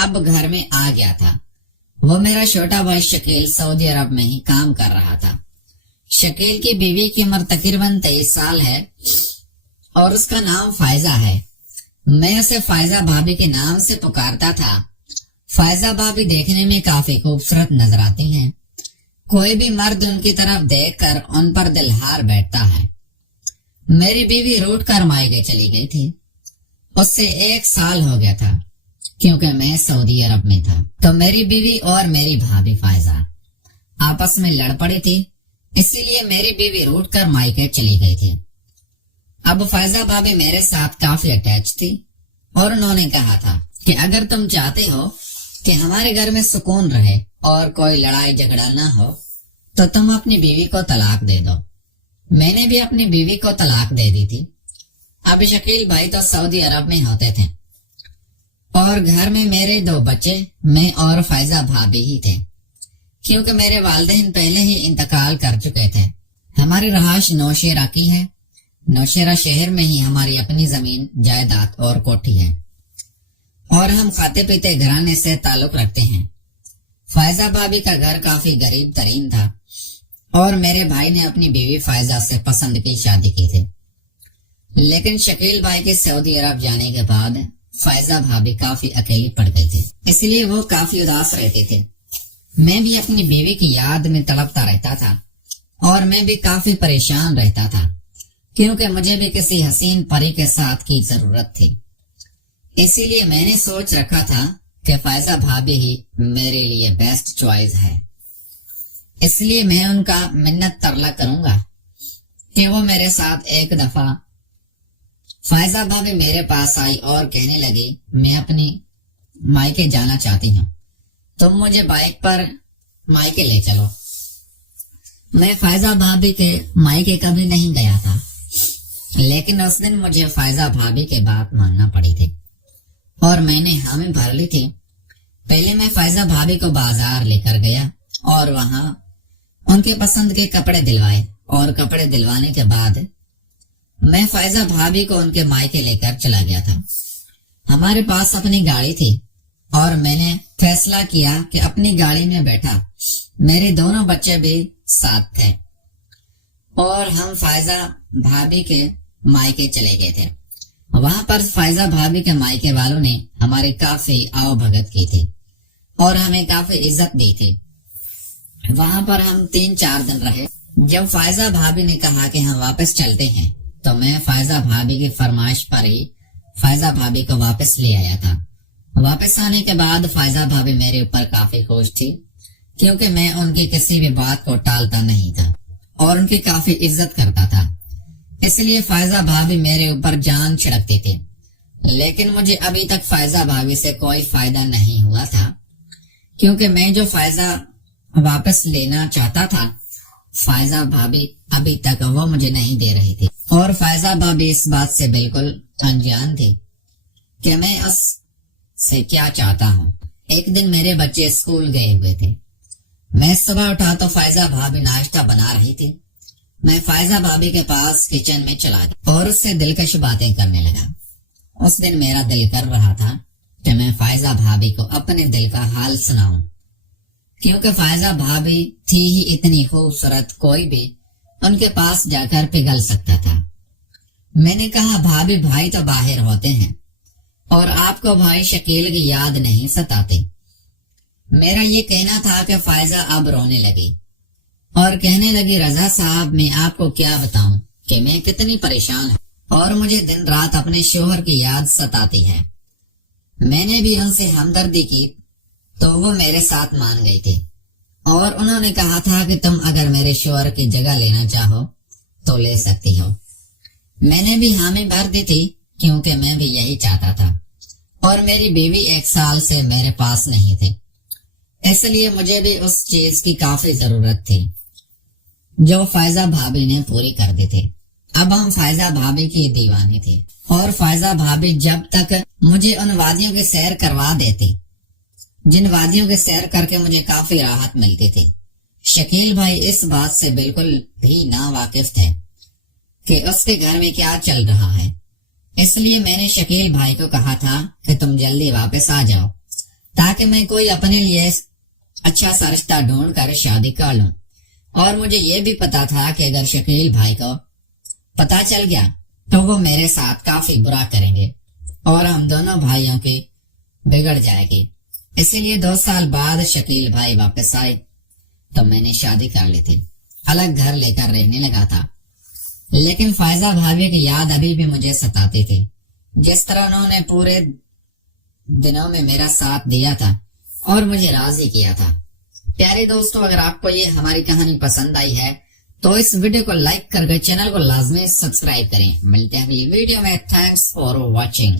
اب گھر میں آ گیا تھا۔ وہ میرا چھوٹا بھائی شکیل سعودی عرب میں ہی کام کر رہا تھا۔ شکیل کی بیوی کی عمر تقریباً 23 سال ہے اور اس کا نام فائزہ ہے۔ میں اسے فائزہ بھابی کے نام سے پکارتا تھا۔ فائزہ بھابی دیکھنے میں کافی خوبصورت نظر آتی ہیں۔ کوئی بھی مرد ان کی طرف دیکھ کر ان پر دل ہار بیٹھتا ہے۔ میری بیوی روٹ کر مائکے چلی گئی تھی۔ اس سے 1 سال ہو گیا تھا کیونکہ میں سعودی عرب میں تھا۔ تو میری بیوی اور میری بھابی فائزہ آپس میں لڑ پڑی تھی، اسی لیے میری بیوی روٹ کر مائکے چلی گئی تھی۔ اب فائزہ بھابی میرے ساتھ کافی اٹیچ تھی اور انہوں نے کہا تھا کہ اگر تم چاہتے ہو کہ ہمارے گھر میں سکون رہے اور کوئی لڑائی جھگڑا نہ ہو تو تم اپنی بیوی کو طلاق دے دو۔ میں نے بھی اپنی بیوی کو طلاق دے دی تھی۔ اب شکیل بھائی تو سعودی عرب میں ہوتے تھے اور گھر میں میرے 2 بچے میں اور فائزہ بھابی ہی تھے کیونکہ میرے والدین پہلے ہی انتقال کر چکے تھے۔ ہماری رہائش نوشیرہ کی ہے۔ نوشیرہ شہر میں ہی ہماری اپنی زمین جائیداد اور کوٹھی ہے اور ہم کھاتے پیتے گھرانے سے تعلق رکھتے ہیں۔ فائزہ بھابی کا گھر کافی غریب ترین تھا اور میرے بھائی نے اپنی بیوی فائزہ سے پسند کی شادی کی تھی، لیکن شکیل بھائی کے سعودی عرب جانے کے بعد فائزہ بھابی کافی اکیلی پڑ گئی تھی، اس لیے وہ کافی اداس رہتی تھی۔ میں بھی اپنی بیوی کی یاد میں تڑپتا رہتا تھا اور میں بھی کافی پریشان رہتا تھا کیونکہ مجھے بھی کسی حسین پری کے ساتھ کی ضرورت تھی۔ اسی لیے میں نے سوچ رکھا تھا کہ فائزہ بھابی ہی میرے لیے بیسٹ چوائس ہے۔ اس لیے میں ان کا منت ترلا کروں گا کہ وہ میرے ساتھ ایک دفعہ۔ فائزہ بھابی میرے پاس آئی اور کہنے لگی میں اپنی مائکے جانا چاہتی ہوں، تم مجھے بائک پر مائکے لے چلو۔ میں فائزہ بھابی کے مائکے کبھی نہیں گیا تھا، لیکن اس دن مجھے فائزہ بھابی کے بات ماننا پڑی تھی اور میں نے حامی بھر لی تھی۔ پہلے میں فائزہ بھابی کو بازار لے کر گیا اور وہاں ان کے پسند کے کپڑے دلوائے اور کپڑے دلوانے کے بعد میں فائزہ بھابی کو ان کے مائکے لے کر چلا گیا تھا۔ ہمارے پاس اپنی گاڑی تھی اور میں نے فیصلہ کیا کہ اپنی گاڑی میں بیٹھا میرے دونوں بچے بھی ساتھ تھے اور ہم فائزہ بھابی کے مائکے چلے گئے تھے۔ وہاں پر فائزہ بھابی کے مائکے والوں نے ہماری کافی آؤ بھگت کی تھی اور ہمیں کافی عزت دی تھی۔ وہاں پر ہم 3-4 دن رہے۔ جب فائزہ بھابی نے کہا کہ ہم واپس چلتے ہیں تو میں فائزہ بھابی کی فرمائش پر ہی فائزہ بھابی کو واپس لے آیا تھا۔ واپس آنے کے بعد فائزہ بھابی میرے اوپر کافی خوش تھی کیونکہ میں ان کی کسی بھی بات کو ٹالتا نہیں تھا اور ان کی کافی عزت کرتا تھا، اس لیے فائزہ بھابی میرے اوپر جان چھڑکتی تھی۔ لیکن مجھے ابھی تک فائزہ بھابی سے کوئی فائدہ نہیں ہوا تھا کیونکہ میں جو فائزہ واپس لینا چاہتا تھا فائزہ بھابی ابھی تک وہ مجھے نہیں دے رہی تھی اور فائزہ بھابی اس بات سے بالکل انجان تھی کہ میں اس سے کیا چاہتا ہوں۔ ایک دن میرے بچے اسکول گئے ہوئے تھے۔ میں صبح اٹھا تو فائزہ بھابی ناشتہ بنا رہی تھی۔ میں فائزہ بھابی کے پاس کچن میں چلا گیا اور اس سے دلکش باتیں کرنے لگا۔ اس دن میرا دل کر رہا تھا کہ میں فائزہ بھابی کو اپنے دل کا حال سناؤں کیونکہ فائزہ بھابی تھی ہی اتنی خوبصورت، کوئی بھی ان کے پاس جا کر پگھل سکتا تھا۔ میں نے کہا بھابی بھائی تو باہر ہوتے ہیں اور آپ کو بھائی شکیل کی یاد نہیں ستاتی۔ میرا یہ کہنا تھا کہ فائزہ اب رونے لگی اور کہنے لگی رضا صاحب میں آپ کو کیا بتاؤں کہ میں کتنی پریشان ہوں اور مجھے دن رات اپنے شوہر کی یاد ستاتی ہے۔ میں نے بھی ان سے ہمدردی کی تو وہ میرے ساتھ مان گئی تھی اور انہوں نے کہا تھا کہ تم اگر میرے شوہر کی جگہ لینا چاہو تو لے سکتی ہو۔ میں نے بھی حامی بھر دی تھی کیونکہ میں بھی یہی چاہتا تھا اور میری بیوی 1 سال سے میرے پاس نہیں تھی، اس لیے مجھے بھی اس چیز کی کافی ضرورت تھی جو فائزہ بھابی نے پوری کر دی تھی۔ اب ہم فائزہ بھابی کی دیوانی تھی اور فائزہ بھابی جب تک مجھے ان وادیوں کی سیر کروا دیتی جن وادیوں کی سیر کر کے مجھے کافی راحت ملتی تھی۔ شکیل بھائی اس بات سے بالکل بھی نا واقف تھے کہ اس کے گھر میں کیا چل رہا ہے، اس لیے میں نے شکیل بھائی کو کہا تھا کہ تم جلدی واپس آ جاؤ تاکہ میں کوئی اپنے لیے اچھا سا رشتہ ڈھونڈ کر شادی کر لوں، اور مجھے یہ بھی پتا تھا کہ اگر شکیل بھائی کو پتا چل گیا تو وہ میرے ساتھ کافی برا کریں گے اور ہم دونوں بھائیوں کی بگڑ جائے گی۔ اسی لیے 2 سال بعد شکیل بھائی واپس آئے تو میں نے شادی کر لی تھی، الگ گھر لے کر رہنے لگا تھا۔ لیکن فائزہ بھابھی کی یاد ابھی بھی مجھے ستاتی تھی، جس طرح انہوں نے پورے دنوں میں میرا ساتھ دیا تھا اور مجھے راضی کیا تھا۔ پیارے دوستو، اگر آپ کو یہ ہماری کہانی پسند آئی ہے تو اس ویڈیو کو لائک کر کے چینل کو لازمی سبسکرائب کریں۔ ملتے ہیں اگلی ویڈیو میں۔ Thanks for watching.